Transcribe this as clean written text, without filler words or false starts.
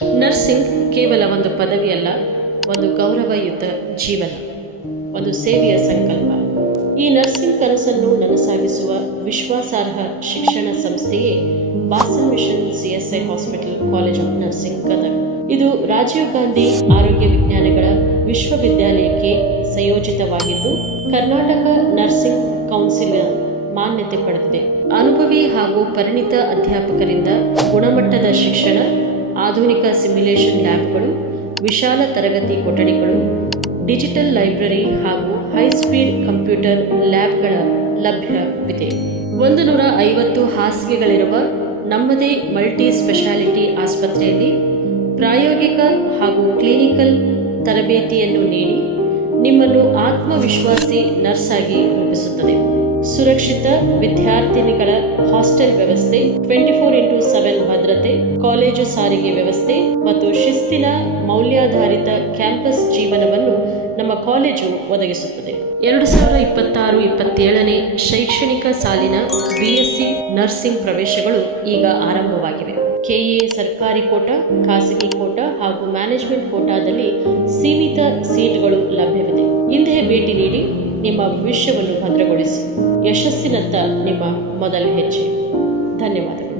Nursing ಕೇವಲ ಒಂದು ಪದವಿಯಲ್ಲ, ಒಂದು ಗೌರವಯುತ ಜೀವನ, ಒಂದು ಸೇವೆಯ ಸಂಕಲ್ಪ. ಈ ನರ್ಸಿಂಗ್ ಕನಸನ್ನು ನನಸಾಗಿಸುವ ವಿಶ್ವಾಸಾರ್ಹ ಶಿಕ್ಷಣ ಸಂಸ್ಥೆಯೇ Basel mission CSI hospital college of nursing Gadag. ಇದು ರಾಜೀವ್ ಗಾಂಧಿ ಆರೋಗ್ಯ ವಿಜ್ಞಾನಗಳ ವಿಶ್ವವಿದ್ಯಾಲಯಕ್ಕೆ ಸಂಯೋಜಿತವಾಗಿದ್ದು ಕರ್ನಾಟಕ ನರ್ಸಿಂಗ್ ಕೌನ್ಸಿಲ್ನ ಮಾನ್ಯತೆ ಪಡೆದಿದೆ. ಅನುಭವಿ ಹಾಗೂ ಪರಿಣಿತ ಅಧ್ಯಾಪಕರಿಂದ ಗುಣಮಟ್ಟದ ಶಿಕ್ಷಣ, ಆಧುನಿಕ ಸಿಮ್ಯುಲೇಷನ್ ಲ್ಯಾಬ್ಗಳು, ವಿಶಾಲ ತರಗತಿ ಕೊಠಡಿಗಳು, ಡಿಜಿಟಲ್ ಲೈಬ್ರರಿ ಹಾಗೂ ಹೈಸ್ಪೀಡ್ ಕಂಪ್ಯೂಟರ್ ಲ್ಯಾಬ್ಗಳ ಲಭ್ಯವಿದೆ. 150 ಹಾಸಿಗೆಗಳಿರುವ ನಮ್ಮದೇ ಮಲ್ಟಿ ಸ್ಪೆಷಾಲಿಟಿ ಆಸ್ಪತ್ರೆಯಲ್ಲಿ ಪ್ರಾಯೋಗಿಕ ಹಾಗೂ ಕ್ಲಿನಿಕಲ್ ತರಬೇತಿಯನ್ನು ನೀಡಿ ನಿಮ್ಮನ್ನು ಆತ್ಮವಿಶ್ವಾಸಿ ನರ್ಸ್ ಆಗಿ ರೂಪಿಸುತ್ತದೆ. ಸುರಕ್ಷಿತ ವಿದ್ಯಾರ್ಥಿನಿಗಳ ಹಾಸ್ಟೆಲ್ ವ್ಯವಸ್ಥೆ, 24x7 ಭದ್ರತೆ, ಕಾಲೇಜು ಸಾರಿಗೆ ವ್ಯವಸ್ಥೆ ಮತ್ತು ಶಿಸ್ತಿನ ಮೌಲ್ಯಾಧಾರಿತ ಕ್ಯಾಂಪಸ್ ಜೀವನವನ್ನು ನಮ್ಮ ಕಾಲೇಜು ಒದಗಿಸುತ್ತದೆ. 2026-27ನೇ ಶೈಕ್ಷಣಿಕ ಸಾಲಿನ BSc ನರ್ಸಿಂಗ್ ಪ್ರವೇಶಗಳು ಈಗ ಆರಂಭವಾಗಿವೆ. KA ಸರ್ಕಾರಿ ಕೋಟಾ, ಖಾಸಗಿ ಕೋಟಾ ಹಾಗೂ ಮ್ಯಾನೇಜ್ಮೆಂಟ್ ಕೋಟಾದಲ್ಲಿ ಸೀಮಿತ ಸೀಟ್ಗಳು ಲಭ್ಯವಿದೆ. ಹಿಂದೆ ಭೇಟಿ ನೀಡಿ ನಿಮ್ಮ ಭವಿಷ್ಯವನ್ನು ಭದ್ರಗೊಳಿಸಿ. ಯಶಸ್ಸಿನತ್ತ ನಿಮ್ಮ ಮೊದಲ ಹೆಜ್ಜೆ. ಧನ್ಯವಾದಗಳು.